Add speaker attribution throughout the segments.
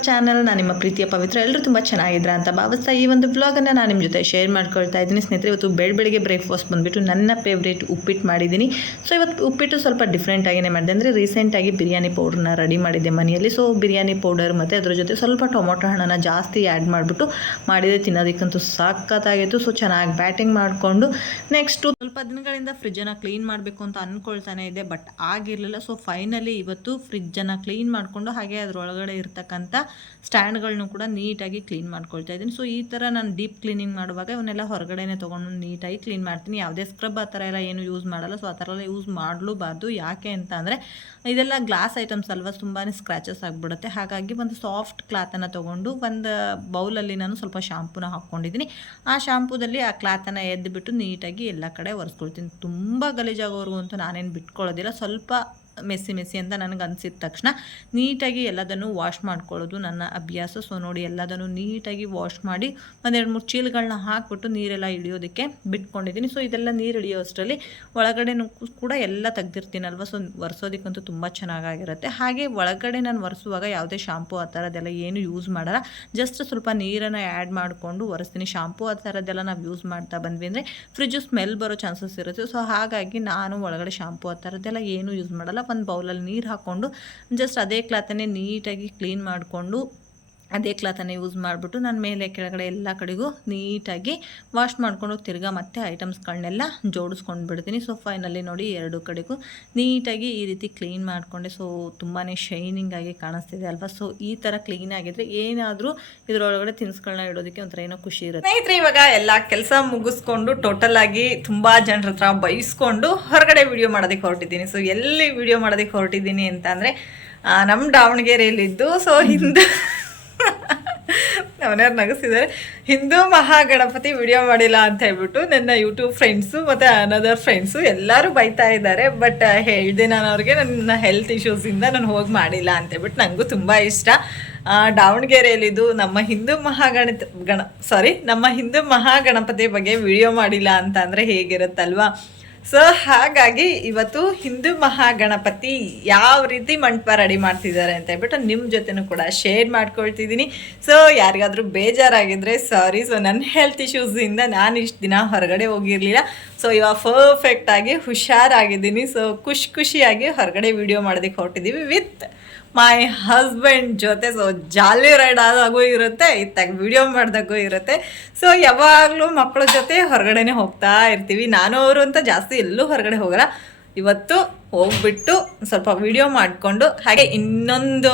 Speaker 1: Our channel ನಾನು ನಿಮ್ಮ ಪ್ರೀತಿಯ ಪವಿತ್ರ ಎಲ್ಲರೂ ತುಂಬ ಚೆನ್ನಾಗಿದ್ರ ಅಂತ ಭಾವಿಸ್ತಾ ಈ ಒಂದು ಬ್ಲಾಗನ್ನು ನಾನು ನಿಮ್ಮ ಜೊತೆ ಶೇರ್ ಮಾಡ್ಕೊಳ್ತಾ ಇದ್ದೀನಿ. ಸ್ನೇಹಿತರೆ, ಇವತ್ತು ಬೆಳ್ ಬೆಳಿಗ್ಗೆ ಬ್ರೇಕ್ಫಾಸ್ಟ್ ಬಂದುಬಿಟ್ಟು ನನ್ನ ಫೇವ್ರೇಟ್ ಉಪ್ಪಿಟ್ಟು ಮಾಡಿದ್ದೀನಿ. ಸೊ ಇವತ್ತು ಉಪ್ಪಿಟ್ಟು ಸ್ವಲ್ಪ ಡಿಫ್ರೆಂಟ್ ಆಗಿನೇ ಮಾಡಿದೆ. ಅಂದರೆ ರೀಸೆಂಟಾಗಿ ಬಿರಿಯಾನಿ ಪೌಡ್ರನ್ನ ರೆಡಿ ಮಾಡಿದ್ದೆ ಮನೆಯಲ್ಲಿ. ಸೊ ಬಿರಿಯಾನಿ ಪೌಡರ್ ಮತ್ತು ಅದ್ರ ಜೊತೆ ಸ್ವಲ್ಪ ಟೊಮೊಟೊ ಹಣ್ಣನ್ನು ಜಾಸ್ತಿ ಆ್ಯಡ್ ಮಾಡಿಬಿಟ್ಟು ಮಾಡಿದೆ. ತಿನ್ನೋದಕ್ಕಂತೂ ಸಖತ್ತಾಗಿತ್ತು. ಸೊ ಚೆನ್ನಾಗಿ ಬ್ಯಾಟಿಂಗ್ ಮಾಡಿಕೊಂಡು ನೆಕ್ಸ್ಟು ಸ್ವಲ್ಪ ದಿನಗಳಿಂದ ಫ್ರಿಜ್ಜನ್ನು ಕ್ಲೀನ್ ಮಾಡಬೇಕು ಅಂತ ಅಂದ್ಕೊಳ್ತಾನೆ ಇದೆ ಬಟ್ ಆಗಿರಲಿಲ್ಲ. ಸೊ ಫೈನಲಿ ಇವತ್ತು ಫ್ರಿಜ್ಜನ್ನು ಕ್ಲೀನ್ ಮಾಡಿಕೊಂಡು ಹಾಗೆ ಅದರೊಳಗಡೆ ಇರ್ತಕ್ಕಂಥ ಸ್ಟ್ಯಾಂಡ್ಗಳನ್ನೂ ಕೂಡ ನೀಟಾಗಿ ಕ್ಲೀನ್ ಮಾಡ್ಕೊಳ್ತಾ ಇದ್ದೀನಿ. ಸೊ, ಈ ಥರ ನಾನು ಡೀಪ್ ಕ್ಲೀನಿಂಗ್ ಮಾಡುವಾಗ ಇವನ್ನೆಲ್ಲ ಹೊರಗಡೆನೇ ತೊಗೊಂಡು ನೀಟಾಗಿ ಕ್ಲೀನ್ ಮಾಡ್ತೀನಿ. ಯಾವುದೇ ಸ್ಕ್ರಬ್ ಆ ಥರ ಎಲ್ಲ ಏನು ಯೂಸ್ ಮಾಡಲ್ಲ. ಸೊ, ಆ ಥರ ಎಲ್ಲ ಯೂಸ್ ಮಾಡಲೂಬಾರ್ದು. ಯಾಕೆ ಅಂತ ಅಂದರೆ, ಇದೆಲ್ಲ ಗ್ಲಾಸ್ ಐಟಮ್ಸ್ ಅಲ್ವಾ ತುಂಬಾ ಸ್ಕ್ರ್ಯಾಚಸ್ ಆಗಿಬಿಡುತ್ತೆ. ಹಾಗಾಗಿ ಒಂದು ಸಾಫ್ಟ್ ಕ್ಲಾತನ್ನು ತೊಗೊಂಡು ಒಂದು ಬೌಲಲ್ಲಿ ನಾನು ಸ್ವಲ್ಪ ಶಾಂಪೂನ ಹಾಕ್ಕೊಂಡಿದ್ದೀನಿ. ಆ ಶಾಂಪೂದಲ್ಲಿ ಆ ಕ್ಲಾತನ್ನು ಎದ್ದುಬಿಟ್ಟು ನೀಟಾಗಿ ಎಲ್ಲ ಕಡೆ ಒರೆಸ್ಕೊಳ್ತೀನಿ. ತುಂಬ ಗಲೀಜಾಗೋವರೆಗೂ ಅಂತೂ ನಾನೇನು ಬಿಟ್ಕೊಳ್ಳೋದಿಲ್ಲ. ಸ್ವಲ್ಪ ಮೆಸ್ಸಿ ಮೆಸ್ಸಿ ಅಂತ ನನಗೆ ಅನಿಸಿದ ತಕ್ಷಣ ನೀಟಾಗಿ ಎಲ್ಲದನ್ನು ವಾಶ್ ಮಾಡ್ಕೊಳ್ಳೋದು ನನ್ನ ಅಭ್ಯಾಸ. ಸೊ ನೋಡಿ ಎಲ್ಲದನ್ನು ನೀಟಾಗಿ ವಾಶ್ ಮಾಡಿ ಒಂದೆರಡು ಮೂರು ಚೀಲಗಳನ್ನ ಹಾಕ್ಬಿಟ್ಟು ನೀರೆಲ್ಲ ಇಳಿಯೋದಕ್ಕೆ ಬಿಟ್ಕೊಂಡಿದ್ದೀನಿ ಸೊ ಇದೆಲ್ಲ ನೀರು ಇಳಿಯೋ ಅಷ್ಟರಲ್ಲಿ ಒಳಗಡೆನೂ ಕೂಡ ಎಲ್ಲ ತೆಗ್ದಿರ್ತೀನಲ್ವ? ಸೊ ಒರೆಸೋದಕ್ಕಂತೂ ತುಂಬ ಚೆನ್ನಾಗಾಗಿರುತ್ತೆ. ಹಾಗೆ ಒಳಗಡೆ ನಾನು ಒರೆಸುವಾಗ ಯಾವುದೇ ಶಾಂಪು ಆ ಥರದ್ದೆಲ್ಲ ಏನು ಯೂಸ್ ಮಾಡಲ್ಲ. ಜಸ್ಟ್ ಸ್ವಲ್ಪ ನೀರನ್ನು ಆ್ಯಡ್ ಮಾಡಿಕೊಂಡು ಒರೆಸ್ತೀನಿ. ಶಾಂಪು ಆ ಥರದ್ದೆಲ್ಲ ನಾವು ಯೂಸ್ ಮಾಡ್ತಾ ಬಂದ್ವಿ ಅಂದರೆ ಫ್ರಿಜ್ಜು ಸ್ಮೆಲ್ ಬರೋ ಚಾನ್ಸಸ್ ಇರುತ್ತೆ. ಸೊ ಹಾಗಾಗಿ ನಾನು ಒಳಗಡೆ ಶಾಂಪು ಆ ಥರದ್ದೆಲ್ಲ ಏನೂ ಯೂಸ್ ಮಾಡಲ್ಲ. ಒಂದು ಬೌಲಲ್ಲಿ ನೀರು ಹಾಕ್ಕೊಂಡು ಜಸ್ಟ್ ಅದೇ ಕ್ಲಾತನ್ನೇ ನೀಟಾಗಿ ಕ್ಲೀನ್ ಮಾಡಿಕೊಂಡು ಅದೇ ಕ್ಲಾತನ್ನು ಯೂಸ್ ಮಾಡಿಬಿಟ್ಟು ನಾನು ಮೇಲೆ ಕೆಳಗಡೆ ಎಲ್ಲ ಕಡೆಗೂ ನೀಟಾಗಿ ವಾಶ್ ಮಾಡಿಕೊಂಡು ತಿರ್ಗಾ ಮತ್ತೆ ಐಟಮ್ಸ್ಗಳನ್ನೆಲ್ಲ ಜೋಡಿಸ್ಕೊಂಡು ಬಿಡ್ತೀನಿ. ಸೊ ಫೈನಲ್ಲಿ ನೋಡಿ ಎರಡು ಕಡೆಗೂ ನೀಟಾಗಿ ಈ ರೀತಿ ಕ್ಲೀನ್ ಮಾಡಿಕೊಂಡೆ. ಸೊ ತುಂಬಾ ಶೈನಿಂಗ್ ಆಗಿ ಕಾಣಿಸ್ತಿದೆ ಅಲ್ವಾ? ಸೊ ಈ ಥರ ಕ್ಲೀನ್ ಆಗಿದ್ರೆ ಏನಾದರೂ ಇದರೊಳಗಡೆ ತಿನ್ಸ್ಗಳನ್ನ ಇಡೋದಕ್ಕೆ ಒಂಥರ ಏನೋ ಖುಷಿ ಇರುತ್ತೆ. ಸ್ನೇಹಿತರೆ, ಇವಾಗ ಎಲ್ಲ ಕೆಲಸ ಮುಗಿಸ್ಕೊಂಡು ಟೋಟಲ್ ಆಗಿ ತುಂಬ ಜನರ ಹತ್ರ ಬೈಸ್ಕೊಂಡು ಹೊರಗಡೆ ವಿಡಿಯೋ ಮಾಡೋದಕ್ಕೆ ಹೊರಟಿದ್ದೀನಿ. ಸೊ ಎಲ್ಲಿ ವಿಡಿಯೋ ಮಾಡೋದಕ್ಕೆ ಹೊರಟಿದ್ದೀನಿ ಅಂತ ಅಂದರೆ ನಮ್ಮ ದಾವಣಗೆರೆಯಲ್ಲಿದ್ದು ಸೊ ಹಿಂದೆ ಅವನ್ಯಾರು ನಗಿಸಿದ್ದಾರೆ ಹಿಂದೂ ಮಹಾಗಣಪತಿ ವಿಡಿಯೋ ಮಾಡಿಲ್ಲ ಅಂತ ಹೇಳ್ಬಿಟ್ಟು ನನ್ನ ಯೂಟ್ಯೂಬ್ ಫ್ರೆಂಡ್ಸು ಮತ್ತು ಅನದರ್ ಫ್ರೆಂಡ್ಸು ಎಲ್ಲರೂ ಬೈತಾ ಇದ್ದಾರೆ. ಬಟ್ ಹೇಳಿದೆ ನಾನು ಅವ್ರಿಗೆ ನನ್ನ ಹೆಲ್ತ್ ಇಶ್ಯೂಸಿಂದ ನಾನು ಹೋಗಿ ಮಾಡಿಲ್ಲ ಅಂತ ಹೇಳ್ಬಿಟ್ಟು ನನಗೂ ತುಂಬ ಇಷ್ಟ. ದಾವಣಗೆರೆಯಲ್ಲಿದ್ದು ನಮ್ಮ ಹಿಂದೂ ಮಹಾಗಣಿತ, ಗಣ ಸಾರಿ ನಮ್ಮ ಹಿಂದೂ ಮಹಾಗಣಪತಿ ಬಗ್ಗೆ ವಿಡಿಯೋ ಮಾಡಿಲ್ಲ ಅಂತ ಅಂದರೆ ಹೇಗಿರುತ್ತಲ್ವಾ? ಸೊ ಹಾಗಾಗಿ ಇವತ್ತು ಹಿಂದೂ ಮಹಾಗಣಪತಿ ಯಾವ ರೀತಿ ಮಂಟಪ ರೆಡಿ ಮಾಡ್ತಿದ್ದಾರೆ ಅಂತ ಹೇಳ್ಬಿಟ್ಟು ನಿಮ್ಮ ಜೊತೆನೂ ಕೂಡ ಶೇರ್ ಮಾಡ್ಕೊಳ್ತಿದ್ದೀನಿ. ಸೊ ಯಾರಿಗಾದರೂ ಬೇಜಾರಾಗಿದ್ದರೆ ಸಾರಿ ಸೊ ನನ್ನ ಹೆಲ್ತ್ ಇಶ್ಯೂಸಿಂದ ನಾನು ಇಷ್ಟು ದಿನ ಹೊರಗಡೆ ಹೋಗಿರಲಿಲ್ಲ. ಸೊ ಇವಾಗ ಪರ್ಫೆಕ್ಟಾಗಿ ಹುಷಾರಾಗಿದ್ದೀನಿ. ಸೊ ಖುಷಿ ಖುಷಿಯಾಗಿ ಹೊರಗಡೆ ವಿಡಿಯೋ ಮಾಡೋದಕ್ಕೆ ಹೊರಟಿದ್ದೀವಿ ವಿತ್ ಮೈ ಹಸ್ಬೆಂಡ್ ಜೊತೆ ಸೊ ಜಾಲಿ ರೈಡ್ ಆದಾಗೂ ಇರುತ್ತೆ, ಇತ್ತಾಗ ವಿಡಿಯೋ ಮಾಡಿದಾಗೂ ಇರುತ್ತೆ. ಸೊ ಯಾವಾಗಲೂ ಮಕ್ಕಳ ಜೊತೆ ಹೊರಗಡೆನೆ ಹೋಗ್ತಾ ಇರ್ತೀವಿ. ನಾನು ಅವರು ಅಂತ ಜಾಸ್ತಿ ಎಲ್ಲೂ ಹೊರಗಡೆ ಹೋಗಲ್ಲ. ಇವತ್ತು ಹೋಗ್ಬಿಟ್ಟು ಸ್ವಲ್ಪ ವಿಡಿಯೋ ಮಾಡಿಕೊಂಡು, ಹಾಗೆ ಇನ್ನೊಂದು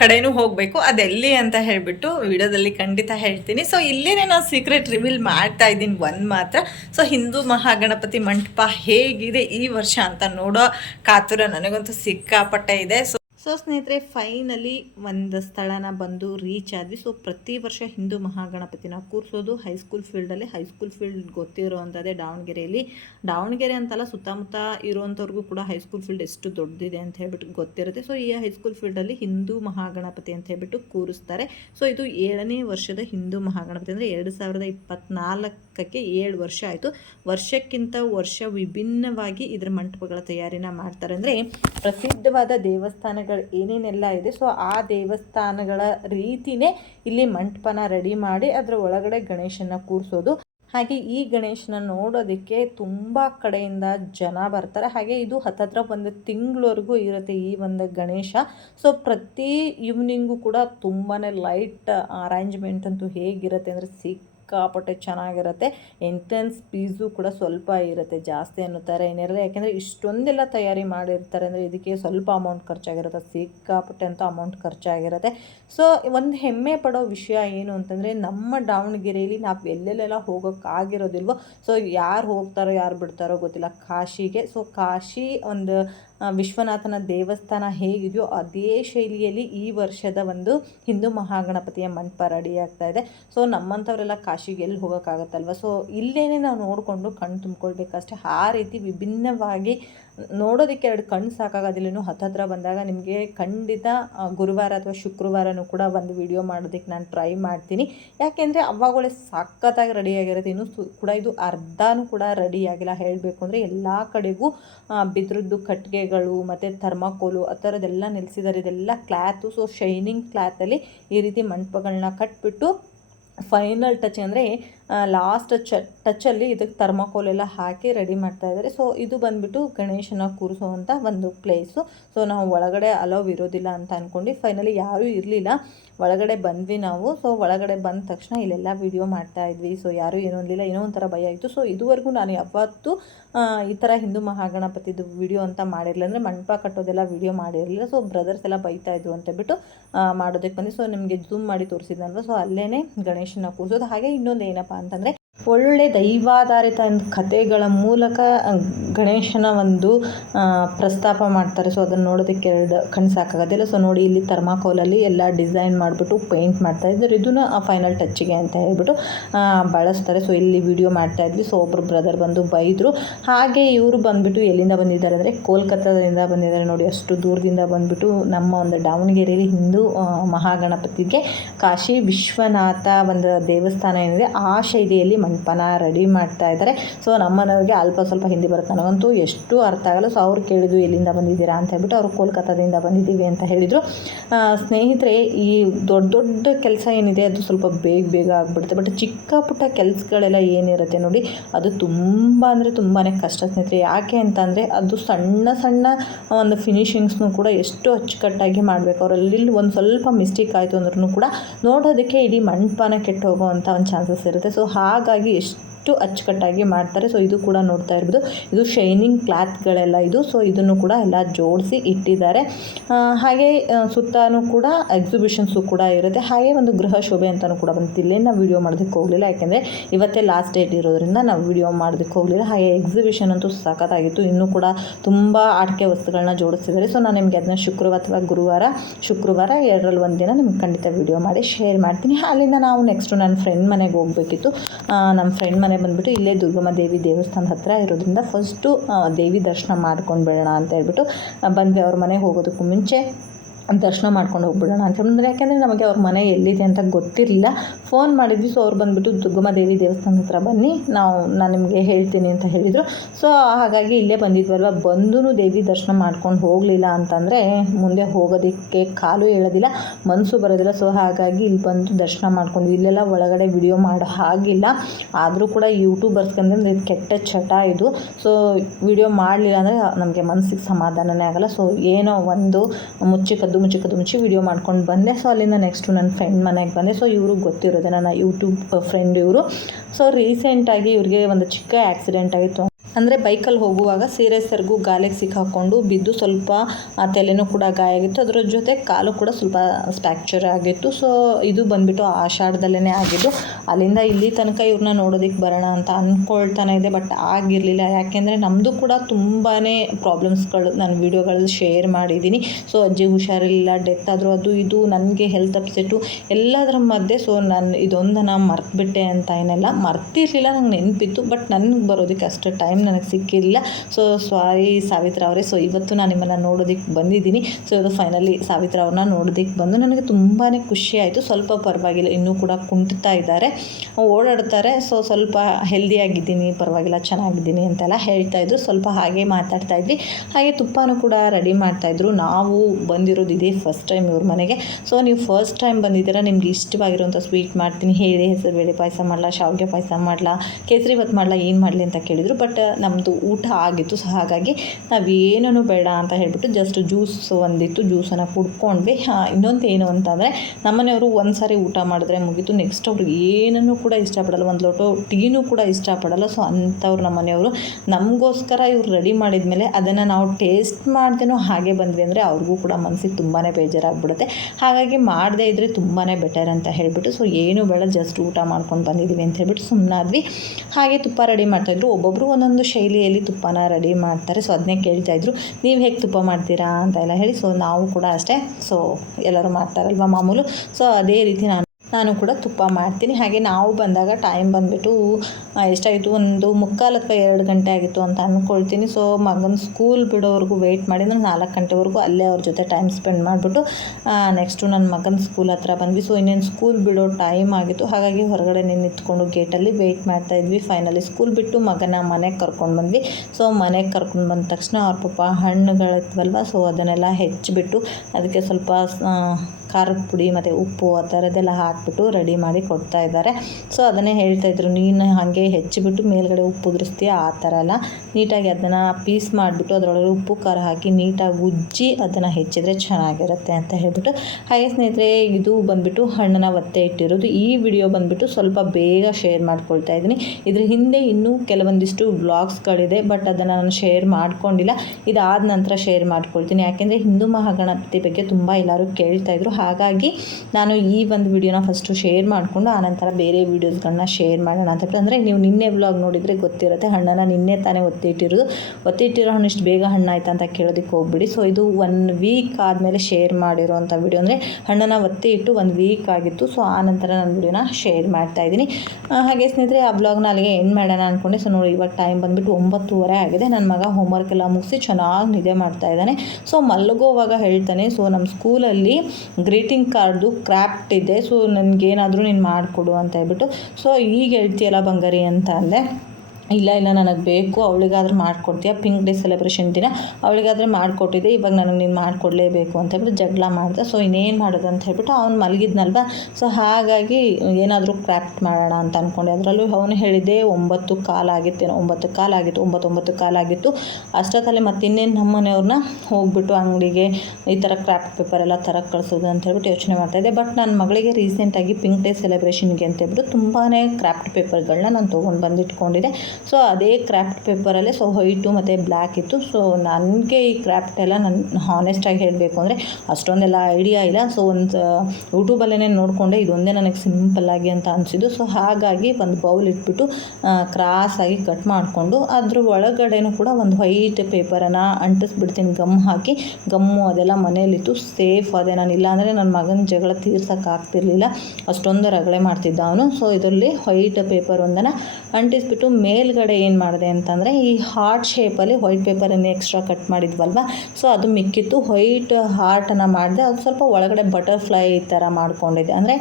Speaker 1: ಕಡೆನೂ ಹೋಗಬೇಕು. ಅದೆಲ್ಲಿ ಅಂತ ಹೇಳಿಬಿಟ್ಟು ವಿಡಿಯೋದಲ್ಲಿ ಖಂಡಿತ ಹೇಳ್ತೀನಿ. ಸೊ ಇಲ್ಲೇ ನಾನು ಸೀಕ್ರೆಟ್ ರಿವೀಲ್ ಮಾಡ್ತಾ ಇದ್ದೀನಿ ಒಂದು ಮಾತ್ರ. ಸೊ ಹಿಂದೂ ಮಹಾಗಣಪತಿ ಮಂಟಪ ಹೇಗಿದೆ ಈ ವರ್ಷ ಅಂತ ನೋಡೋ ಕಾತುರ ನನಗಂತೂ ಸಿಕ್ಕಾಪಟ್ಟೆ ಇದೆ. ಸೊ ಸೊ ಸ್ನೇಹಿತರೆ ಫೈನಲಿ ಒಂದು ಸ್ಥಳನ ಬಂದು ರೀಚ್ ಆದ್ವಿ. ಸೊ ಪ್ರತಿ ವರ್ಷ ಹಿಂದೂ ಮಹಾಗಣಪತಿನ ಕೂರಿಸೋದು ಹೈಸ್ಕೂಲ್ ಫೀಲ್ಡಲ್ಲಿ ಹೈಸ್ಕೂಲ್ ಫೀಲ್ಡ್ ಗೊತ್ತಿರೋವಂಥದ್ದೇ ದಾವಣಗೆರೆಯಲ್ಲಿ ದಾವಣಗೆರೆ ಅಂತಲ್ಲ ಸುತ್ತಮುತ್ತ ಇರುವಂಥವ್ರಿಗೂ ಕೂಡ ಹೈಸ್ಕೂಲ್ ಫೀಲ್ಡ್ ಎಷ್ಟು ದೊಡ್ಡದಿದೆ ಅಂತ ಹೇಳ್ಬಿಟ್ಟು ಗೊತ್ತಿರುತ್ತೆ. ಸೊ ಈ ಹೈಸ್ಕೂಲ್ ಫೀಲ್ಡಲ್ಲಿ ಹಿಂದೂ ಮಹಾಗಣಪತಿ ಅಂತ ಹೇಳ್ಬಿಟ್ಟು ಕೂರಿಸ್ತಾರೆ. ಸೊ ಇದು ಏಳನೇ ವರ್ಷದ ಹಿಂದೂ ಮಹಾಗಣಪತಿ ಅಂದರೆ ಎರಡು ಸಾವಿರದ ಇಪ್ಪತ್ನಾಲ್ಕಕ್ಕೆ ಏಳು ವರ್ಷ ಆಯಿತು. ವರ್ಷಕ್ಕಿಂತ ವರ್ಷ ವಿಭಿನ್ನವಾಗಿ ಇದರ ಮಂಟಪಗಳ ತಯಾರಿನ ಮಾಡ್ತಾರೆ. ಅಂದರೆ ಪ್ರಸಿದ್ಧವಾದ ದೇವಸ್ಥಾನಗಳು ಏನೇನೆಲ್ಲ ಇದೆ. ಸೊ ಆ ದೇವಸ್ಥಾನಗಳ ರೀತಿನೇ ಇಲ್ಲಿ ಮಂಟಪನ ರೆಡಿ ಮಾಡಿ ಅದರ ಒಳಗಡೆ ಗಣೇಶನ ಕೂರಿಸೋದು. ಹಾಗೆ ಈ ಗಣೇಶನ ನೋಡೋದಕ್ಕೆ ತುಂಬ ಕಡೆಯಿಂದ ಜನ ಬರ್ತಾರೆ. ಹಾಗೆ ಇದು ಹತ್ತತ್ರ ಒಂದು ತಿಂಗಳವರೆಗೂ ಇರುತ್ತೆ ಈ ಒಂದು ಗಣೇಶ. ಸೊ ಪ್ರತಿ ಈವ್ನಿಂಗು ಕೂಡ ತುಂಬಾ ಲೈಟ್ ಅರೇಂಜ್ಮೆಂಟ್ ಅಂತೂ ಹೇಗಿರುತ್ತೆ ಅಂದರೆ ಸಿಕ್ಕಾಪಟ್ಟೆ ಚೆನ್ನಾಗಿರುತ್ತೆ. ಎಂಟ್ರೆನ್ಸ್ ಫೀಸು ಕೂಡ ಸ್ವಲ್ಪ ಇರುತ್ತೆ ಜಾಸ್ತಿ ಅನ್ನುತ್ತಾರೆ. ಏನಿರಲ್ಲ ಯಾಕೆಂದರೆ ಇಷ್ಟೊಂದೆಲ್ಲ ತಯಾರಿ ಮಾಡಿರ್ತಾರೆ ಅಂದರೆ ಇದಕ್ಕೆ ಸ್ವಲ್ಪ ಅಮೌಂಟ್ ಖರ್ಚಾಗಿರುತ್ತೆ. ಸಿಕ್ಕಾಪಟ್ಟೆ ಅಂತ ಅಮೌಂಟ್ ಖರ್ಚಾಗಿರುತ್ತೆ. ಸೊ ಒಂದು ಹೆಮ್ಮೆ ಪಡೋ ವಿಷಯ ಏನು ಅಂತಂದರೆ ನಮ್ಮ ದಾವಣಗೆರೆಯಲ್ಲಿ ನಾವು ಎಲ್ಲೆಲ್ಲೆಲ್ಲ ಹೋಗೋಕ್ಕಾಗಿರೋದಿಲ್ವೋ ಸೊ ಯಾರು ಹೋಗ್ತಾರೋ, ಯಾರು ಬಿಡ್ತಾರೋ ಗೊತ್ತಿಲ್ಲ. ಕಾಶಿಗೆ. ಸೊ ಕಾಶಿ ಒಂದು ವಿಶ್ವನಾಥನ ದೇವಸ್ಥಾನ ಹೇಗಿದೆಯೋ ಅದೇ ಶೈಲಿಯಲ್ಲಿ ಈ ವರ್ಷದ ಒಂದು ಹಿಂದೂ ಮಹಾಗಣಪತಿಯ ಮಂಟಪ ರೆಡಿ ಆಗ್ತಾ ಇದೆ. ಸೊ ನಮ್ಮಂಥವರೆಲ್ಲ ಕಾಶಿಗೆ ಎಲ್ಲಿ ಹೋಗೋಕ್ಕಾಗತ್ತಲ್ವ? ಸೊ ಇಲ್ಲೇ ನಾವು ನೋಡಿಕೊಂಡು ಕಣ್ಣು ತುಂಬಿಕೊಳ್ಬೇಕಷ್ಟೇ. ಆ ರೀತಿ ವಿಭಿನ್ನವಾಗಿ
Speaker 2: ನೋಡೋದಕ್ಕೆ ಎರಡು ಕಣ್ಣು ಸಾಕಾಗೋದಿಲ್ಲೂ. ಇನ್ನು ಹತ್ತತ್ರ ಬಂದಾಗ ನಿಮಗೆ ಖಂಡಿತ ಗುರುವಾರ ಅಥವಾ ಶುಕ್ರವಾರನೂ ಕೂಡ ಒಂದು ವಿಡಿಯೋ ಮಾಡೋದಕ್ಕೆ ನಾನು ಟ್ರೈ ಮಾಡ್ತೀನಿ. ಯಾಕೆಂದರೆ ಅವಾಗಲೇ ಸಖತ್ತಾಗಿ ರೆಡಿಯಾಗಿರುತ್ತೆ ಇನ್ನೂ ಕೂಡ ಇದು ಅರ್ಧನೂ ಕೂಡ ರೆಡಿಯಾಗಿಲ್ಲ ಹೇಳಬೇಕು ಅಂದರೆ ಎಲ್ಲ ಕಡೆಗೂ ಬಿದ್ರದ್ದು ಕಟ್ಟಿಗೆಗಳು ಮತ್ತು ಥರ್ಮಾಕೋಲು ಆ ಥರದ್ದೆಲ್ಲ ನಿಲ್ಲಿಸಿದ್ದಾರೆ ಇದೆಲ್ಲ ಕ್ಲಾತು, ಸೊ ಶೈನಿಂಗ್ ಕ್ಲಾತಲ್ಲಿ ಈ ರೀತಿ ಮಂಟಪಗಳನ್ನ ಕಟ್ಬಿಟ್ಟು ಫೈನಲ್ ಟಚ್ ಅಂದರೆ ಲಾಸ್ಟ್ ಚ ಟಚಲ್ಲಿ ಇದಕ್ಕೆ ಥರ್ಮಾಕೋಲ್ ಎಲ್ಲ ಹಾಕಿ ರೆಡಿ ಮಾಡ್ತಾ ಇದ್ದಾರೆ. ಸೊ ಇದು ಬಂದುಬಿಟ್ಟು ಗಣೇಶನ ಕೂರಿಸುವಂಥ ಒಂದು ಪ್ಲೇಸು ಸೊ ನಾವು ಒಳಗಡೆ ಅಲೋವ್ ಇರೋದಿಲ್ಲ ಅಂತ ಅಂದ್ಕೊಂಡು ಫೈನಲಿ ಯಾರೂ ಇರಲಿಲ್ಲ. ಒಳಗಡೆ ಬಂದ್ವಿ ನಾವು. ಸೊ ಒಳಗಡೆ ಬಂದ ತಕ್ಷಣ ಇಲ್ಲೆಲ್ಲ ವಿಡಿಯೋ ಮಾಡ್ತಾ ಇದ್ವಿ. ಸೊ ಯಾರೂ ಏನೂ ಅನ್ನಲಿಲ್ಲ ಏನೋ ಒಂಥರ ಭಯ ಆಯಿತು ಸೊ ಇದುವರೆಗೂ ನಾನು ಯಾವತ್ತೂ ಈ ಥರ ಹಿಂದೂ ಮಹಾಗಣಪತಿದು ವಿಡಿಯೋ ಅಂತ ಮಾಡಿರಲಿಲ್ಲ. ಅಂದರೆ ಮಂಟಪ ಕಟ್ಟೋದೆಲ್ಲ ವಿಡಿಯೋ ಮಾಡಿರಲಿಲ್ಲ. ಸೊ ಬ್ರದರ್ಸ್ ಎಲ್ಲ ಬೈತಾ ಇದ್ರು ಅಂತ ಬಿಟ್ಟು ಮಾಡೋದಕ್ಕೆ ಬಂದು ಸೊ ನಿಮಗೆ ಜೂಮ್ ಮಾಡಿ ತೋರಿಸಿದ್ನಲ್ವ? ಸೊ ಅಲ್ಲೇ ಗಣೇಶನ ಕೂರಿಸೋದು. ಹಾಗೆ ಇನ್ನೊಂದು ಏನಪ್ಪ ಅಂತಂದರೆ ಒಳ್ಳೆ ದೈವಾಧಾರಿತ ಕಥೆಗಳ ಮೂಲಕ ಗಣೇಶನ ಒಂದು ಪ್ರಸ್ತಾಪ ಮಾಡ್ತಾರೆ. ಸೊ ಅದನ್ನು ನೋಡೋದಕ್ಕೆ ಎರಡು ಕಣ್ಣು ಸಾಕಾಗೋದಿಲ್ಲ. ಸೊ ನೋಡಿ ಇಲ್ಲಿ ಥರ್ಮಾಕೋಲಲ್ಲಿ ಎಲ್ಲ ಡಿಸೈನ್ ಮಾಡಿಬಿಟ್ಟು ಪೇಂಟ್ ಮಾಡ್ತಾ ಇದ್ದಾರೆ. ಆ ಫೈನಲ್ ಟಚ್ಗೆ ಅಂತ ಹೇಳ್ಬಿಟ್ಟು ಬಳಸ್ತಾರೆ. ಸೊ ಇಲ್ಲಿ ವಿಡಿಯೋ ಮಾಡ್ತಾ ಇದ್ವಿ. ಸೊ ಒಬ್ಬರು ಬ್ರದರ್ ಬಂದು ಬೈದರು. ಹಾಗೆ ಇವರು ಬಂದುಬಿಟ್ಟು ಎಲ್ಲಿಂದ ಬಂದಿದ್ದಾರೆ ಅಂದರೆ, ಕೋಲ್ಕತ್ತಾದಿಂದ ಬಂದಿದ್ದಾರೆ ನೋಡಿ. ಅಷ್ಟು ದೂರದಿಂದ ಬಂದುಬಿಟ್ಟು ನಮ್ಮ ಒಂದು ದಾವಣಗೆರೆಯಲ್ಲಿ ಹಿಂದೂ ಮಹಾಗಣಪತಿಗೆ ಕಾಶಿ ವಿಶ್ವನಾಥ ಒಂದು ದೇವಸ್ಥಾನ ಏನಿದೆ, ಆ ಶೈಲಿಯಲ್ಲಿ ಮಂಟಪನ ರೆಡಿ ಮಾಡ್ತಾ ಇದ್ದಾರೆ. ಸೊ ನಮ್ಮನವ್ರಿಗೆ ಅಲ್ಪ ಸ್ವಲ್ಪ ಹಿಂದಿ ಬರುತ್ತೆ ನನಗಂತೂ ಎಷ್ಟು ಅರ್ಥ ಆಗಲ್ಲ. ಸೊ ಅವ್ರು ಕೇಳಿದ್ರು ಎಲ್ಲಿಂದ ಬಂದಿದ್ದೀರಾ ಅಂತ ಹೇಳ್ಬಿಟ್ಟು ಅವರು ಕೋಲ್ಕತ್ತಾದಿಂದ ಬಂದಿದ್ದೀವಿ ಅಂತ ಹೇಳಿದರು. ಸ್ನೇಹಿತರೆ, ಈ ದೊಡ್ಡ ದೊಡ್ಡ ಕೆಲಸ ಏನಿದೆ, ಅದು ಸ್ವಲ್ಪ ಬೇಗ ಬೇಗ ಆಗಿಬಿಡುತ್ತೆ. ಬಟ್ ಚಿಕ್ಕ ಪುಟ್ಟ ಕೆಲಸಗಳೆಲ್ಲ ಏನಿರುತ್ತೆ ನೋಡಿ, ಅದು ತುಂಬ ಅಂದರೆ ತುಂಬಾ ಕಷ್ಟ ಸ್ನೇಹಿತರೆ. ಯಾಕೆ ಅಂತಂದರೆ, ಅದು ಸಣ್ಣ ಸಣ್ಣ ಒಂದು ಫಿನಿಶಿಂಗ್ಸ್ನು ಕೂಡ ಎಷ್ಟು ಅಚ್ಚುಕಟ್ಟಾಗಿ ಮಾಡಬೇಕು. ಅವರಲ್ಲಿ ಒಂದು ಸ್ವಲ್ಪ ಮಿಸ್ಟೇಕ್ ಆಯಿತು ಅಂದ್ರೂ ಕೂಡ ನೋಡೋದಕ್ಕೆ ಇಡೀ ಮಂಟಪನ ಕೆಟ್ಟು ಹೋಗುವಂಥ ಒಂದು ಚಾನ್ಸಸ್ ಇರುತ್ತೆ. ಸೊ ಹಾಗಾಗಿ ഇഷ്ടം. ಎಷ್ಟು ಅಚ್ಚುಕಟ್ಟಾಗಿ ಮಾಡ್ತಾರೆ. ಸೊ ಇದು ಕೂಡ ನೋಡ್ತಾ ಇರ್ಬೋದು. ಇದು ಶೈನಿಂಗ್ ಕ್ಲಾತ್ಗಳೆಲ್ಲ ಇದು. ಸೊ ಇದನ್ನು ಕೂಡ ಎಲ್ಲ ಜೋಡಿಸಿ ಇಟ್ಟಿದ್ದಾರೆ. ಹಾಗೆ ಸುತ್ತಾನೂ ಕೂಡ ಎಕ್ಸಿಬಿಷನ್ಸು ಕೂಡ ಇರುತ್ತೆ. ಹಾಗೆ ಒಂದು ಗೃಹ ಶೋಭೆ ಅಂತಲೂ ಕೂಡ ಬಂತು ಇಲ್ಲೇ ನಾವು ವಿಡಿಯೋ ಮಾಡೋದಕ್ಕೆ ಹೋಗಲಿಲ್ಲ. ಯಾಕೆಂದರೆ ಇವತ್ತೇ ಲಾಸ್ಟ್ ಡೇಟ್ ಇರೋದ್ರಿಂದ ನಾವು ವಿಡಿಯೋ ಮಾಡೋದಕ್ಕೆ ಹೋಗಲಿಲ್ಲ. ಹಾಗೆ ಎಕ್ಸಿಬಿಷನ್ ಅಂತೂ ಸಖತ್ತಾಗಿತ್ತು. ಇನ್ನೂ ಕೂಡ ತುಂಬ ಆಟಿಕೆ ವಸ್ತುಗಳನ್ನ ಜೋಡಿಸಿದ್ದಾರೆ. ಸೊ ನಾನು ನಿಮಗೆ ಅದನ್ನ ಶುಕ್ರವಾರ ಅಥವಾ ಗುರುವಾರ, ಶುಕ್ರವಾರ ಎರಡರಲ್ಲಿ ಒಂದು ದಿನ ನಿಮ್ಗೆ ಖಂಡಿತ ವಿಡಿಯೋ ಮಾಡಿ ಶೇರ್ ಮಾಡ್ತೀನಿ. ಅಲ್ಲಿಂದ ನಾವು ನೆಕ್ಸ್ಟು ನನ್ನ ಫ್ರೆಂಡ್ ಮನೆಗೆ ಹೋಗಬೇಕಿತ್ತು. ನಮ್ಮ ಫ್ರೆಂಡ್ ಮನೆ ಬಂದುಬಿಟ್ಟು ಇಲ್ಲೇ ದುರ್ಗಮ್ಮ ದೇವಿ ದೇವಸ್ಥಾನ ಹತ್ರ ಇರೋದ್ರಿಂದ ಫಸ್ಟು ದೇವಿ ದರ್ಶನ ಮಾಡ್ಕೊಂಡು ಬಿಡೋಣ ಅಂತ ಹೇಳ್ಬಿಟ್ಟು ಬಂದ್ವಿ. ಅವ್ರ ಮನೆಗೆ ಹೋಗೋದಕ್ಕೂ ಮುಂಚೆ ದರ್ಶನ ಮಾಡ್ಕೊಂಡು ಹೋಗ್ಬಿಡೋಣ ಅಂತ ಅಂದರೆ ಯಾಕೆಂದರೆ ನಮಗೆ ಅವ್ರ ಮನೆ ಎಲ್ಲಿದೆ ಅಂತ ಗೊತ್ತಿರಲಿಲ್ಲ. ಫೋನ್ ಮಾಡಿದ್ವಿ ಸೊ ಅವ್ರು ಬಂದುಬಿಟ್ಟು ದುರ್ಗಮ್ಮ ದೇವಿ ದೇವಸ್ಥಾನದ ಹತ್ರ ಬನ್ನಿ, ನಾವು, ನಾನು ನಿಮಗೆ ಹೇಳ್ತೀನಿ ಅಂತ ಹೇಳಿದರು. ಸೊ ಹಾಗಾಗಿ ಇಲ್ಲೇ ಬಂದಿದ್ವಲ್ವ. ಬಂದೂ ದೇವಿ ದರ್ಶನ ಮಾಡ್ಕೊಂಡು ಹೋಗಲಿಲ್ಲ ಅಂತಂದರೆ ಮುಂದೆ ಹೋಗೋದಕ್ಕೆ ಕಾಲು ಹೇಳೋದಿಲ್ಲ ಮನಸ್ಸು ಬರೋದಿಲ್ಲ. ಸೊ ಹಾಗಾಗಿ ಇಲ್ಲಿ ಬಂದು ದರ್ಶನ ಮಾಡ್ಕೊಂಡು ಇಲ್ಲೆಲ್ಲ ಒಳಗಡೆ ವಿಡಿಯೋ ಮಾಡೋ ಹಾಗಿಲ್ಲ. ಆದರೂ ಕೂಡ ಯೂಟ್ಯೂಬರ್ಸ್ಗಂದ್ರೆ ಇದು ಕೆಟ್ಟ ಚಟ ಇದು. ಸೊ ವಿಡಿಯೋ ಮಾಡಲಿಲ್ಲ ಅಂದರೆ ನಮಗೆ ಮನಸ್ಸಿಗೆ ಸಮಾಧಾನನೇ ಆಗಲ್ಲ. ಸೊ ಏನೋ ಒಂದು ಮುಚ್ಚಿ ಕದ್ದು ಮುಚ್ಚಿ ಕದ್ದು ವಿಡಿಯೋ ಮಾಡ್ಕೊಂಡು ಬಂದೆ. ಸೊ ಅಲ್ಲಿಂದ ನೆಕ್ಸ್ಟು ನನ್ನ ಫ್ರೆಂಡ್ ಮನೆಗೆ ಬಂದೆ. ಸೊ ಇವ್ರಿಗೆ ಗೊತ್ತಿರೋದೆ, ನನ್ನ ಯೂಟ್ಯೂಬ್ ಫ್ರೆಂಡ್ ಇವರು. ಸೊ ರೀಸೆಂಟಾಗಿ ಇವ್ರಿಗೆ ಒಂದು ಚಿಕ್ಕ ಆ್ಯಕ್ಸಿಡೆಂಟ್ ಆಗಿತ್ತು ಅಂದರೆ ಬೈಕಲ್ಲಿ ಹೋಗುವಾಗ ಸೀರೆ, ಸೆರಗು, ಗಾಲಿಗೆ ಸಿಕ್ಕಾಕೊಂಡು ಬಿದ್ದು ಸ್ವಲ್ಪ, ಆ, ತಲೆನೂ ಕೂಡ ಗಾಯ ಆಗಿತ್ತು. ಅದರ ಜೊತೆ ಕಾಲು ಕೂಡ ಸ್ವಲ್ಪ ಸ್ಪ್ಯಾಕ್ಚರ್ ಆಗಿತ್ತು. ಸೊ, ಇದು ಬಂದುಬಿಟ್ಟು ಆಷಾಢದಲ್ಲೇ ಆಗಿದ್ದು, ಅಲ್ಲಿಂದ ಇಲ್ಲಿ ತನಕ ಇವ್ರನ್ನ ನೋಡೋದಕ್ಕೆ ಬರೋಣ ಅಂತ ಅಂದ್ಕೊಳ್ತಾನೆ ಇದೆ. ಬಟ್ ಆಗಿರಲಿಲ್ಲ. ಯಾಕೆಂದರೆ ನಮ್ಮದು ಕೂಡ ತುಂಬಾ ಪ್ರಾಬ್ಲಮ್ಸ್ಗಳು ನಾನು ವೀಡಿಯೋಗಳಲ್ಲಿ ಶೇರ್ ಮಾಡಿದ್ದೀನಿ ಸೊ, ಅಜ್ಜಿ ಹುಷಾರಿಲ್ಲ, ಡೆತ್ ಆದರೂ ಅದು ಇದು, ನನಗೆ ಹೆಲ್ತ್ ಅಪ್ಸೆಟ್ಟು ಎಲ್ಲದರ ಮಧ್ಯೆ, ಸೊ, ನಾನು ಇದೊಂದನ್ನು ಮರ್ತುಬಿಟ್ಟೆ ಅಂತ ಏನೆಲ್ಲ. ಮರ್ತಿರ್ಲಿಲ್ಲ, ನಂಗೆ ನೆನಪಿತ್ತು. ಬಟ್ ನನಗೆ ಬರೋದಕ್ಕೆ ಅಷ್ಟು ಟೈಮ್ ನನಗೆ ಸಿಕ್ಕಿರಲಿಲ್ಲ. ಸೊ ಸಾರಿ ಸಾವಿತ್ರ ಅವರೇ. ಸೊ ಇವತ್ತು ನಾನು ನಿಮ್ಮನ್ನು ನೋಡೋದಕ್ಕೆ ಬಂದಿದ್ದೀನಿ. ಸೊ ಇವತ್ತು ಫೈನಲಿ ಸಾವಿತ್ರ ಅವ್ರನ್ನ ನೋಡೋದಕ್ಕೆ ಬಂದು ನನಗೆ ತುಂಬಾ ಖುಷಿ ಆಯಿತು. ಸ್ವಲ್ಪ ಪರವಾಗಿಲ್ಲ, ಇನ್ನೂ ಕೂಡ ಕುಂಟುತ್ತಾ ಇದ್ದಾರೆ. ಓಡಾಡ್ತಾರೆ. ಸೊ ಸ್ವಲ್ಪ ಹೆಲ್ದಿಯಾಗಿದ್ದೀನಿ ಪರವಾಗಿಲ್ಲ, ಚೆನ್ನಾಗಿದ್ದೀನಿ ಅಂತೆಲ್ಲ ಹೇಳ್ತಾ ಇದ್ರು. ಸ್ವಲ್ಪ ಹಾಗೆ ಮಾತಾಡ್ತಾ ಇದ್ವಿ. ಹಾಗೆ ತುಪ್ಪನೂ ಕೂಡ ರೆಡಿ ಮಾಡ್ತಾಯಿದ್ರು ನಾವು ಬಂದಿರೋದು ಇದೇ ಫಸ್ಟ್ ಟೈಮ್ ಇವ್ರ ಮನೆಗೆ. ಸೊ ನೀವು ಫಸ್ಟ್ ಟೈಮ್ ಬಂದಿದ್ದೀರಾ, ನಿಮ್ಗೆ ಇಷ್ಟವಾಗಿರುವಂಥ ಸ್ವೀಟ್ ಮಾಡ್ತೀನಿ. ಹೇಳಿ ಹೆಸರುಬೇಳೆ ಪಾಯಸ ಮಾಡಲಾ, ಶಾವಿಗೆ ಪಾಯಸ ಮಾಡಲಾ, ಕೇಸರಿ ಭಾತ್ ಮಾಡಲಾ, ಏನು ಮಾಡಲಿ ಅಂತ ಕೇಳಿದರು. ಬಟ್ ನಮ್ಮದು ಊಟ ಆಗಿತ್ತು. ಸೊ ಹಾಗಾಗಿ ನಾವೇನೂ ಬೇಡ ಅಂತ ಹೇಳಿಬಿಟ್ಟು ಜಸ್ಟ್ ಜ್ಯೂಸ್ ಒಂದಿತ್ತು. ಜ್ಯೂಸನ್ನು ಕುಡ್ಕೊಂಡ್ವಿ. ಇನ್ನೊಂದು ಏನು ಅಂತಂದರೆ ನಮ್ಮನೆಯವರು ಒಂದು ಸಾರಿ ಊಟ ಮಾಡಿದ್ರೆ ಮುಗೀತು. ನೆಕ್ಸ್ಟ್ ಅವರು ಏನನ್ನು ಕೂಡ ಇಷ್ಟಪಡಲ್ಲ. ಒಂದು ಲೋಟ ಟೀನೂ ಕೂಡ ಇಷ್ಟಪಡಲ್ಲ. ಸೊ ಅಂಥವ್ರು ನಮ್ಮ ಮನೆಯವರು ನಮಗೋಸ್ಕರ ಇವ್ರು ರೆಡಿ ಮಾಡಿದ್ಮೇಲೆ ಅದನ್ನು ನಾವು ಟೇಸ್ಟ್ ಮಾಡ್ದೇನೋ ಹಾಗೆ ಬಂದ್ವಿ ಅಂದರೆ ಅವ್ರಿಗೂ ಕೂಡ ಮನಸ್ಸಿಗೆ ತುಂಬಾ ಬೇಜಾರಾಗ್ಬಿಡುತ್ತೆ. ಹಾಗಾಗಿ ಮಾಡದೇ ಇದ್ದರೆ ತುಂಬಾ ಬೆಟರ್ ಅಂತ ಹೇಳಿಬಿಟ್ಟು ಸೊ ಏನು ಬೇಡ ಜಸ್ಟ್ ಊಟ ಮಾಡ್ಕೊಂಡು ಬಂದಿದ್ದೀವಿ ಅಂತ ಹೇಳ್ಬಿಟ್ಟು ಸುಮ್ಮನಾದ್ವಿ ಹಾಗೆ ತುಪ್ಪ ರೆಡಿ ಮಾಡ್ತಾಯಿದ್ರು ಒಬ್ಬೊಬ್ಬರು ಒಂದೊಂದು ಶೈಲಿಯಲ್ಲಿ ತುಪ್ಪನ ರೆಡಿ ಮಾಡ್ತಾರೆ. ಸೊ ಅದನ್ನೇ ಕೇಳ್ತಾಯಿದ್ರು ನೀವು ಹೇಗೆ ತುಪ್ಪ ಮಾಡ್ತೀರಾ? ಅಂತ ಎಲ್ಲ ಹೇಳಿ. ಸೊ, ನಾವು ಕೂಡ ಅಷ್ಟೇ. ಸೊ, ಎಲ್ಲರೂ ಮಾಡ್ತಾರಲ್ವ ಮಾಮೂಲು. ಸೊ, ಅದೇ ರೀತಿ ನಾನು ನಾನು ಕೂಡ ತುಪ್ಪ ಮಾಡ್ತೀನಿ. ಹಾಗೆ ನಾವು ಬಂದಾಗ ಟೈಮ್ ಬಂದುಬಿಟ್ಟು ಎಷ್ಟಾಯಿತು? ಒಂದು ಮುಕ್ಕಾಲು ಅಥವಾ ಎರಡು ಗಂಟೆ ಆಗಿತ್ತು ಅಂತ ಅಂದ್ಕೊಳ್ತೀನಿ ಸೊ ಮಗನ ಸ್ಕೂಲ್ ಬಿಡೋವರೆಗೂ ವೆಯ್ಟ್ ಮಾಡಿ ನಾನು ನಾಲ್ಕು ಗಂಟೆವರೆಗೂ ಅಲ್ಲೇ ಅವ್ರ ಜೊತೆ ಟೈಮ್ ಸ್ಪೆಂಡ್ ಮಾಡಿಬಿಟ್ಟು ನೆಕ್ಸ್ಟು ನನ್ನ ಮಗನ ಸ್ಕೂಲ್ ಹತ್ರ ಬಂದ್ವಿ. ಸೊ ಇನ್ನೇನು ಸ್ಕೂಲ್ ಬಿಡೋ ಟೈಮ್ ಆಗಿತ್ತು. ಹಾಗಾಗಿ ಹೊರಗಡೆ ನಿಂತ್ಕೊಂಡು ಗೇಟಲ್ಲಿ ವೆಯ್ಟ್ ಮಾಡ್ತಾ ಇದ್ವಿ. ಫೈನಲಿ ಸ್ಕೂಲ್ ಬಿಟ್ಟು ಮಗನ ಮನೆಗೆ ಕರ್ಕೊಂಡು ಬಂದ್ವಿ. ಸೊ ಮನೆಗೆ ಕರ್ಕೊಂಡು ಬಂದ ತಕ್ಷಣ ಅವ್ರ ಪಾಪ ಹಣ್ಣುಗಳಿದ್ವಲ್ವ ಸೊ ಅದನ್ನೆಲ್ಲ ಹೆಚ್ಚಿಬಿಟ್ಟು ಅದಕ್ಕೆ ಸ್ವಲ್ಪ ಖಾರದ ಪುಡಿ ಮತ್ತು ಉಪ್ಪು ಆ ಥರದ್ದೆಲ್ಲ ಹಾಕಿಬಿಟ್ಟು ರೆಡಿ ಮಾಡಿ ಕೊಡ್ತಾ ಇದ್ದಾರೆ. ಸೊ, ಅದನ್ನೇ ಹೇಳ್ತಾ ಇದ್ರು. ನೀನು ಹಾಗೆ ಹೆಚ್ಚಿಬಿಟ್ಟು ಮೇಲ್ಗಡೆ ಉಪ್ಪು ಉದುರಿಸ್ತೀಯ? ಆ ಥರ ಅಲ್ಲ. ನೀಟಾಗಿ ಅದನ್ನು ಪೀಸ್ ಮಾಡಿಬಿಟ್ಟು ಅದರೊಳಗೆ ಉಪ್ಪು, ಖಾರ ಹಾಕಿ ನೀಟಾಗಿ ಉಜ್ಜಿ ಅದನ್ನು ಹೆಚ್ಚಿದ್ರೆ ಚೆನ್ನಾಗಿರುತ್ತೆ ಅಂತ ಹೇಳ್ಬಿಟ್ಟು. ಹಾಗೆ ಸ್ನೇಹಿತರೆ, ಇದು ಬಂದುಬಿಟ್ಟು ಹಣ್ಣನ್ನು ಒತ್ತೆ ಇಟ್ಟಿರೋದು. ಈ ವಿಡಿಯೋ ಬಂದುಬಿಟ್ಟು ಸ್ವಲ್ಪ ಬೇಗ ಶೇರ್ ಮಾಡ್ಕೊಳ್ತಾ ಇದ್ದೀನಿ. ಇದ್ರ ಹಿಂದೆ ಇನ್ನೂ ಕೆಲವೊಂದಿಷ್ಟು ಬ್ಲಾಗ್ಸ್ಗಳಿದೆ ಬಟ್ ಅದನ್ನು ನಾನು ಶೇರ್ ಮಾಡ್ಕೊಂಡಿಲ್ಲ. ಇದಾದ ನಂತರ ಶೇರ್ ಮಾಡ್ಕೊಳ್ತೀನಿ. ಯಾಕೆಂದರೆ ಹಿಂದೂ ಮಹಾಗಣಪತಿ ಬಗ್ಗೆ ತುಂಬ ಎಲ್ಲರೂ ಕೇಳ್ತಾ ಇದ್ರು. ಹಾಗಾಗಿ ನಾನು ಈ ಒಂದು ವಿಡಿಯೋನ ಫಸ್ಟು ಶೇರ್ ಮಾಡಿಕೊಂಡು ಆನಂತರ ಬೇರೆ ವೀಡಿಯೋಸ್ಗಳನ್ನ ಶೇರ್ ಮಾಡೋಣ ಅಂತ ಅಂದರೆ ನೀವು ನಿನ್ನೆ ವ್ಲಾಗ್ ನೋಡಿದರೆ ಗೊತ್ತಿರುತ್ತೆ, ಹಣ್ಣನ್ನು ನಿನ್ನೆ ತಾನೇ ಒತ್ತಿಟ್ಟಿರೋದು. ಒತ್ತಿಟ್ಟಿರೋ ಹಣ್ಣು ಇಷ್ಟು ಬೇಗ ಆಯ್ತಾ ಅಂತ ಕೇಳೋದಕ್ಕೆ ಹೋಗ್ಬಿಡಿ. ಸೊ ಇದು ಒನ್ ವೀಕ್ ಆದಮೇಲೆ ಶೇರ್ ಮಾಡಿರೋಂಥ ವಿಡಿಯೋ ಅಂದರೆ ಹಣ್ಣನ್ನು ಒತ್ತಿ ಇಟ್ಟು ಒಂದು ವೀಕ್ ಆಗಿತ್ತು. ಸೊ ಆ ನಂತರ ನಾನು ವಿಡಿಯೋನ ಶೇರ್ ಮಾಡ್ತಾ ಇದ್ದೀನಿ. ಹಾಗೆ ಸ್ನೇಹಿತರೆ, ಆ ಬ್ಲಾಗ್ನ ಅಲ್ಲಿಗೆ ಏನು ಮಾಡೋಣ ಅಂದ್ಕೊಂಡೆ ಸೊ ನೋಡಿ, ಇವಾಗ ಟೈಮ್ ಬಂದುಬಿಟ್ಟು ಒಂಬತ್ತುವರೆ ಆಗಿದೆ. ನನ್ನ ಮಗ ಹೋಮ್ವರ್ಕ್ ಎಲ್ಲ ಮುಗಿಸಿ ಚೆನ್ನಾಗಿ ನಿದ್ದೆ ಮಾಡ್ತಾ ಇದ್ದಾನೆ. ಸೊ ಮಲಗೋವಾಗ ಹೇಳ್ತಾನೆ. ಸೊ ನಮ್ಮ ಸ್ಕೂಲಲ್ಲಿ ಗ್ರೀಟಿಂಗ್ ಕಾರ್ಡ್ದು ಕ್ರಾಫ್ಟ್ ಇದೆ. ಸೊ ನನಗೇನಾದರೂ ನೀನು ಮಾಡಿಕೊಡು ಅಂತ ಹೇಳ್ಬಿಟ್ಟು. ಸೊ ಈಗ ಹೇಳ್ತೀಯಲ್ಲ ಬಂಗಾರಿ ಅಂತ ಅಂದೆ. ಇಲ್ಲ ಇಲ್ಲ, ನನಗೆ ಬೇಕು, ಅವಳಿಗಾದ್ರೆ ಮಾಡಿಕೊಡ್ತೀಯ? ಪಿಂಕ್ ಡೇ ಸೆಲೆಬ್ರೇಷನ್ ದಿನ ಅವಳಿಗಾದ್ರೆ ಮಾಡಿಕೊಟ್ಟಿದ್ದೆ, ಇವಾಗ ನನಗೆ ನೀನು ಮಾಡಿಕೊಡ್ಲೇಬೇಕು ಅಂತ ಹೇಳ್ಬಿಟ್ಟು ಜಗಳ ಮಾಡಿದೆ. ಸೊ ಇನ್ನೇನು ಮಾಡೋದು ಅಂತ ಹೇಳ್ಬಿಟ್ಟು ಅವ್ನು ಮಲಗಿದ್ನಲ್ವ? ಸೊ ಹಾಗಾಗಿ ಏನಾದರೂ ಕ್ರಾಫ್ಟ್ ಮಾಡೋಣ ಅಂತ ಅಂದ್ಕೊಂಡೆ ಅದರಲ್ಲೂ ಅವನು ಹೇಳಿದ್ದೆ ಒಂಬತ್ತು ಕಾಲಾಗಿತ್ತೇನೋ ಒಂಬತ್ತು ಕಾಲಾಗಿತ್ತು ಒಂಬತ್ತೊಂಬತ್ತು ಒಂಬತ್ತು ಕಾಲಾಗಿತ್ತು ಅಷ್ಟೊತ್ತಲ್ಲಿ ಮತ್ತೆ ಇನ್ನೇನು ನಮ್ಮ ಮನೆಯವ್ರನ್ನ ಹೋಗ್ಬಿಟ್ಟು ಅಂಗಡಿಗೆ ಈ ಥರ ಕ್ರಾಫ್ಟ್ ಪೇಪರ್ ಎಲ್ಲ ತರಕ್ಕೆ ಕಳಿಸೋದು ಅಂತ ಹೇಳ್ಬಿಟ್ಟು ಯೋಚನೆ ಮಾಡ್ತಾಯಿದ್ದೆ ಬಟ್ ನನ್ನ ಮಗಳಿಗೆ ರೀಸೆಂಟಾಗಿ ಪಿಂಕ್ ಡೇ ಸೆಲೆಬ್ರೇಷನ್ಗೆ ಅಂತ ಹೇಳ್ಬಿಟ್ಟು ತುಂಬಾ ಕ್ರಾಫ್ಟ್ ಪೇಪರ್ಗಳನ್ನ ನಾನು ತೊಗೊಂಡು ಬಂದಿಟ್ಕೊಂಡಿದ್ದೆ. ಸೊ ಅದೇ ಕ್ರಾಫ್ಟ್ ಪೇಪರಲ್ಲೇ ಸೊ ವೈಟು ಮತ್ತು ಬ್ಲ್ಯಾಕ್ ಇತ್ತು. ಸೊ ನನಗೆ ಈ ಕ್ರಾಫ್ಟ್ ಎಲ್ಲ ನನ್ನ ಹಾನೆಸ್ಟಾಗಿ ಹೇಳಬೇಕು ಅಂದರೆ ಅಷ್ಟೊಂದೆಲ್ಲ ಐಡಿಯಾ ಇಲ್ಲ. ಸೊ ಒಂದು ಯೂಟ್ಯೂಬಲ್ಲೇ ನೋಡಿಕೊಂಡೆ. ಇದೊಂದೇ ನನಗೆ ಸಿಂಪಲ್ಲಾಗಿ ಅಂತ ಅನಿಸಿದ್ದು. ಸೊ ಹಾಗಾಗಿ ಒಂದು ಬೌಲ್ ಇಟ್ಬಿಟ್ಟು ಕ್ರಾಸಾಗಿ ಕಟ್ ಮಾಡಿಕೊಂಡು ಅದ್ರ ಒಳಗಡೆನೂ ಕೂಡ ಒಂದು ವೈಟ್ ಪೇಪರನ್ನು ಅಂಟಿಸ್ಬಿಡ್ತೀನಿ. ಗಮ್ ಹಾಕಿ, ಗಮ್ಮು ಅದೆಲ್ಲ ಮನೇಲಿತ್ತು ಸೇಫ್ ಅದೇ. ನಾನು ಇಲ್ಲಾಂದರೆ ನನ್ನ ಮಗನ ಜಗಳ ತೀರ್ಸೋಕ್ಕಾಗ್ತಿರ್ಲಿಲ್ಲ ಅಷ್ಟೊಂದು ರಗಳೆ ಮಾಡ್ತಿದ್ದ ಅವನು. ಸೊ ಇದರಲ್ಲಿ ವೈಟ್ ಪೇಪರ್ ಒಂದನ್ನು ಅಂಟಿಸ್ಬಿಟ್ಟು ಮೇಲ್ಗಡೆ ಏನು ಮಾಡಿದೆ ಅಂತಂದರೆ ಈ ಹಾರ್ಟ್ ಶೇಪಲ್ಲಿ ವೈಟ್ ಪೇಪರನ್ನು ಎಕ್ಸ್ಟ್ರಾ ಕಟ್ ಮಾಡಿದ್ವಲ್ವ? ಸೊ ಅದು ಮಿಕ್ಕಿತ್ತು. ವೈಟ್ ಹಾರ್ಟನ್ನು ಮಾಡಿದೆ, ಅದು ಸ್ವಲ್ಪ ಒಳಗಡೆ ಬಟರ್ಫ್ಲೈ ಥರ ಮಾಡ್ಕೊಂಡಿದ್ದೆ ಅಂದರೆ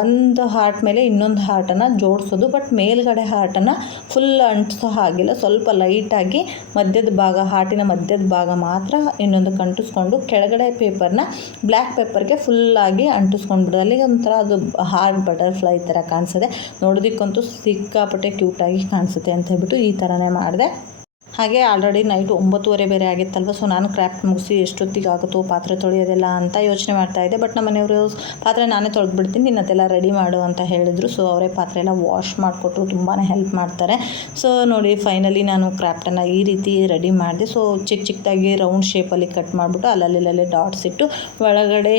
Speaker 2: ಒಂದು ಹಾರ್ಟ್ ಮೇಲೆ ಇನ್ನೊಂದು ಹಾರ್ಟನ್ನು ಜೋಡಿಸೋದು ಬಟ್ ಮೇಲ್ಗಡೆ ಹಾರ್ಟನ್ನು ಫುಲ್ ಅಂಟಿಸೋ ಹಾಗಿಲ್ಲ. ಸ್ವಲ್ಪ ಲೈಟಾಗಿ ಮಧ್ಯದ ಭಾಗ ಹಾರ್ಟಿನ ಮಧ್ಯದ ಭಾಗ ಮಾತ್ರ ಇನ್ನೊಂದು ಕಂಟಿಸ್ಕೊಂಡು ಕೆಳಗಡೆ ಪೇಪರ್ನ ಬ್ಲ್ಯಾಕ್ ಪೇಪರ್ಗೆ ಫುಲ್ಲಾಗಿ ಅಂಟಿಸ್ಕೊಂಡ್ಬಿಡೋದು. ಅಲ್ಲಿಗೆ ಒಂಥರ ಅದು ಹಾರ್ಟ್ ಬಟರ್ಫ್ಲೈ ಥರ ಕಾಣಿಸಿದೆ. ನೋಡೋದಕ್ಕಂತೂ ಸಿಕ್ಕಾಪಟ್ಟೆ ಕ್ಯೂಟಾಗಿ ಕಾಣಿಸುತ್ತೆ ಅಂತ ಹೇಳ್ಬಿಟ್ಟು ಈ ಥರನೇ ಮಾಡಿದೆ. ಹಾಗೆ ಆಲ್ರೆಡಿ ನೈಟ್ ಒಂಬತ್ತುವರೆ ಬೇರೆ ಆಗಿತ್ತಲ್ವ ಸೊ ನಾನು ಕ್ರಾಫ್ಟ್ ಮುಗಿಸಿ ಎಷ್ಟೊತ್ತಿಗೆ ಆಗುತ್ತೋ, ಪಾತ್ರೆ ತೊಳೆಯೋದೆಲ್ಲ ಅಂತ ಯೋಚನೆ ಮಾಡ್ತಾ ಇದ್ದೆ. ಬಟ್ ನಮ್ಮ ಮನೆಯವರು ಪಾತ್ರೆ ನಾನೇ ತೊಳೆದ್ಬಿಡ್ತೀನಿ ಬಿಡ್ತೀನಿ ಅದೆಲ್ಲ ರೆಡಿ ಮಾಡು ಅಂತ ಹೇಳಿದ್ರು. ಸೊ ಅವರೇ ಪಾತ್ರೆ ಎಲ್ಲ ವಾಶ್ ಮಾಡಿಕೊಟ್ರು ತುಂಬಾ ಹೆಲ್ಪ್ ಮಾಡ್ತಾರೆ. ಸೊ ನೋಡಿ ಫೈನಲಿ ನಾನು ಕ್ರಾಫ್ಟನ್ನು ಈ ರೀತಿ ರೆಡಿ ಮಾಡಿದೆ. ಸೊ ಚಿಕ್ಕ ಚಿಕ್ಕದಾಗಿ ರೌಂಡ್ ಶೇಪಲ್ಲಿ ಕಟ್ ಮಾಡಿಬಿಟ್ಟು ಅಲ್ಲಲ್ಲೇ ಡಾಟ್ಸ್ ಇಟ್ಟು ಒಳಗಡೆ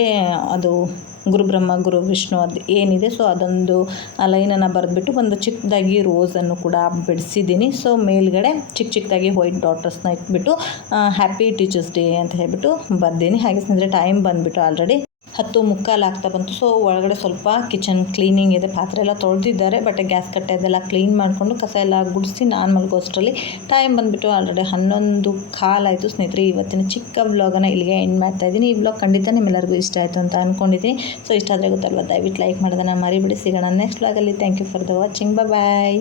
Speaker 2: ಅದು ಗುರು ಬ್ರಹ್ಮ, ಗುರು ವಿಷ್ಣು ಅದು ಏನಿದೆ ಸೊ ಅದೊಂದು ಲೈನನ್ನು ಬರೆದ್ಬಿಟ್ಟು ಒಂದು ಚಿಕ್ಕದಾಗಿ ರೋಸನ್ನು ಕೂಡ ಬಿಡಿಸಿದ್ದೀನಿ. ಸೊ ಮೇಲ್ಗಡೆ ಚಿಕ್ಕ ಚಿಕ್ಕದಾಗಿ ವೈಟ್ ಡಾಟರ್ಸ್ನ ಇಟ್ಬಿಟ್ಟು ಹ್ಯಾಪಿ ಟೀಚರ್ಸ್ ಡೇ ಅಂತ ಹೇಳ್ಬಿಟ್ಟು ಬರ್ದೀನಿ. ಹಾಗೆ ಸ್ನೇಹಿತರೆ ಟೈಮ್ ಬಂದುಬಿಟ್ಟು ಆಲ್ರೆಡಿ ಹತ್ತು ಮುಕ್ಕಾಲು ಆಗ್ತಾ ಬಂತು. ಸೊ ಒಳಗಡೆ ಸ್ವಲ್ಪ ಕಿಚನ್ ಕ್ಲೀನಿಂಗ್ ಇದೆ. ಪಾತ್ರೆ ಎಲ್ಲ ತೊಳೆದಿದ್ದಾರೆ. ಬಟ್ ಗ್ಯಾಸ್ ಕಟ್ಟೆ ಅದೆಲ್ಲ ಕ್ಲೀನ್ ಮಾಡಿಕೊಂಡು ಕಸ ಎಲ್ಲ ಗುಡಿಸಿ ನಾನು ಮಲ್ಗೋಷ್ಟರಲ್ಲಿ ಟೈಮ್ ಬಂದುಬಿಟ್ಟು ಆಲ್ರೆಡಿ ಹನ್ನೊಂದು ಕಾಲಾಯಿತು ಸ್ನೇಹಿತರೆ, ಇವತ್ತಿನ ಚಿಕ್ಕ ವ್ಲಾಗನ್ನು ಇಲ್ಲಿಗೆ ಎಂಡ್ ಮಾಡ್ತಾ ಇದ್ದೀನಿ. ಈ ವ್ಲಾಗ್ ಖಂಡಿತ ನಿಮ್ಮೆಲ್ಲರಿಗೂ ಇಷ್ಟ ಆಯಿತು ಅಂತ ಅಂದ್ಕೊಂಡಿದ್ದೀನಿ ಸೊ ಇಷ್ಟ ಆದರೆ ಗೊತ್ತಲ್ವ? ದಯವಿಟ್ಟು ಲೈಕ್ ಮಾಡೋದನ್ನು ಮರಿಬಿಡಿ. ಸಿಗೋಣ ನೆಕ್ಸ್ಟ್ ವ್ಲಾಗಲ್ಲಿ thank you for the watching bye